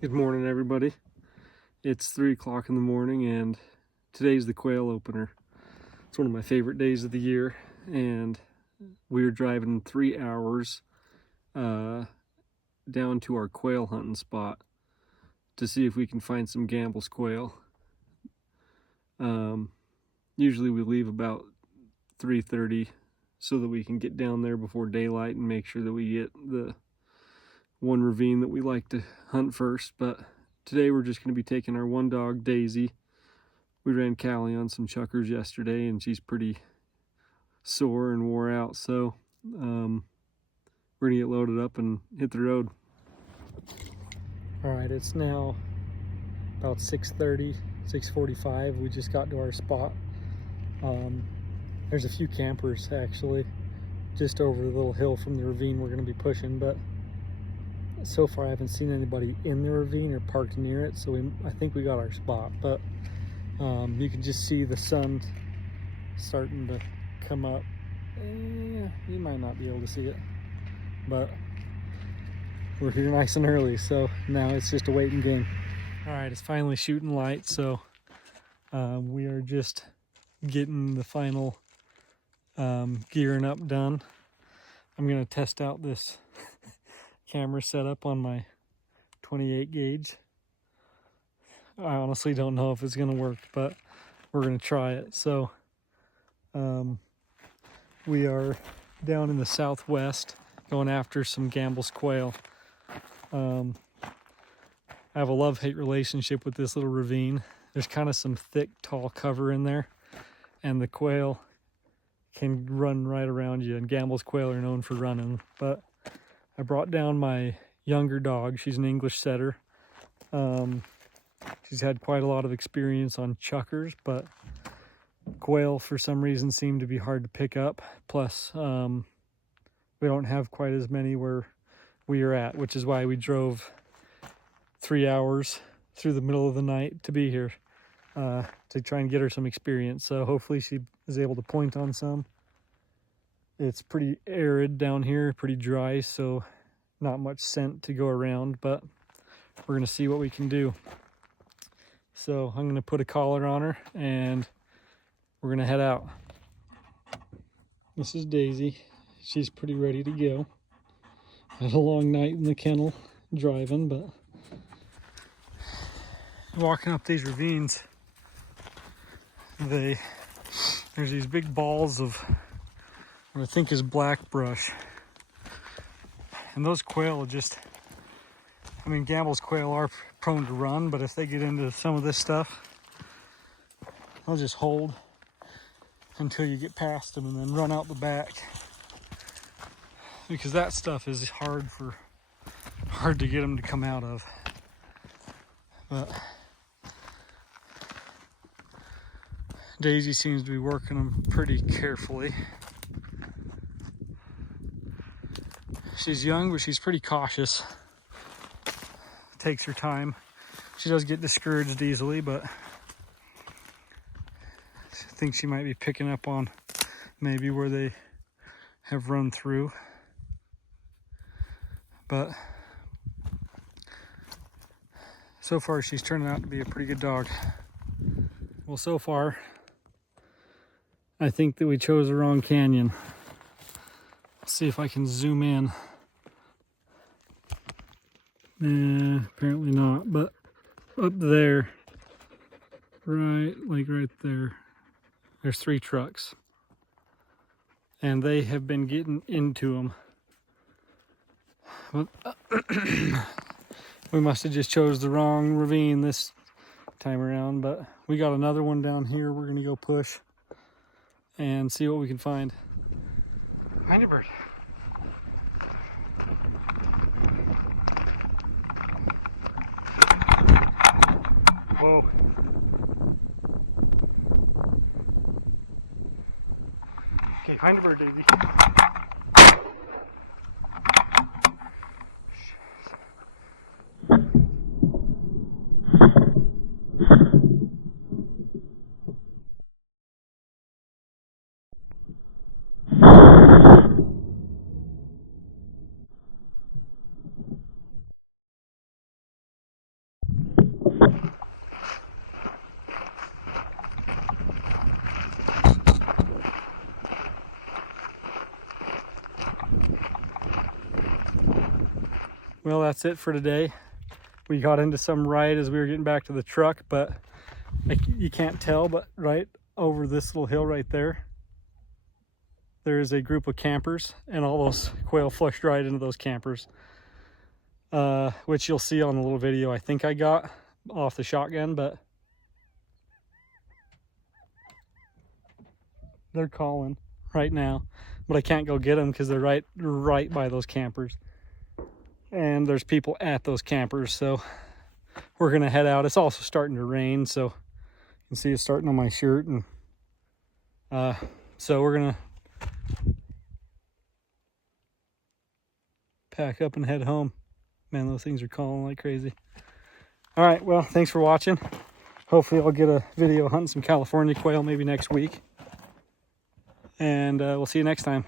Good morning, everybody. It's 3 o'clock in the morning and today's the quail opener. It's one of my favorite days of the year, and we're driving 3 hours down to our quail hunting spot to see if we can find some Gambel's quail. Usually we leave about 3:30 so that we can get down there before daylight and make sure that we get the one ravine that we like to hunt first. But today we're just going to be taking our one dog, Daisy. We ran Callie on some chuckers yesterday and she's pretty sore and wore out, so we're gonna get loaded up and hit the road. All right, it's now about 6:30, 6:45. We just got to our spot. There's a few campers actually just over the little hill from the ravine we're going to be pushing, but so far I haven't seen anybody in the ravine or parked near it, so I think we got our spot. But you can just see the sun starting to come up. You might not be able to see it, but we're here nice and early, so now it's just a waiting game. All right, it's finally shooting light, so we are just getting the final gearing up done. I'm gonna test out this camera setup on my 28 gauge. I honestly don't know if it's gonna work, but we're gonna try it. So we are down in the southwest going after some Gambel's quail. I have a love-hate relationship with this little ravine. There's kind of some thick, tall cover in there, and the quail can run right around you, and Gambel's quail are known for running. But I brought down my younger dog. She's an English setter. She's had quite a lot of experience on chuckers, but quail for some reason seem to be hard to pick up. Plus, we don't have quite as many where we are at, which is why we drove 3 hours through the middle of the night to be here to try and get her some experience. So hopefully she is able to point on some. It's pretty arid down here, pretty dry, so not much scent to go around, but we're gonna see what we can do. So I'm gonna put a collar on her and we're gonna head out. This is Daisy. She's pretty ready to go. Had a long night in the kennel driving, but walking up these ravines, there's these big balls of what I think is black brush, and those quail just, I mean, Gambel's quail are prone to run, but if they get into some of this stuff, they'll just hold until you get past them and then run out the back, because that stuff is hard to get them to come out of. But Daisy seems to be working them pretty carefully. She's young, but she's pretty cautious. Takes her time. She does get discouraged easily, but I think she might be picking up on maybe where they have run through. But so far she's turning out to be a pretty good dog. Well, so far I think that we chose the wrong canyon. Let's see if I can zoom in. Apparently not, but up there, right there, there's 3 trucks, and they have been getting into them. But we must have just chose the wrong ravine this time around, but we got another one down here we're gonna go push and see what we can find. Find your bird. Whoa. Okay, find a bird, Davey. Well, that's it for today. We got into some right as we were getting back to the truck, but you can't tell, but right over this little hill right there, there is a group of campers, and all those quail flushed right into those campers, which you'll see on the little video I think I got off the shotgun. But they're calling right now, but I can't go get them because they're right by those campers, and there's people at those campers. So we're gonna head out. It's also starting to rain, so you can see it's starting on my shirt, and so we're gonna pack up and head home. Man, those things are calling like crazy. All right, well, thanks for watching. Hopefully I'll get a video hunting some California quail maybe next week, and we'll see you next time.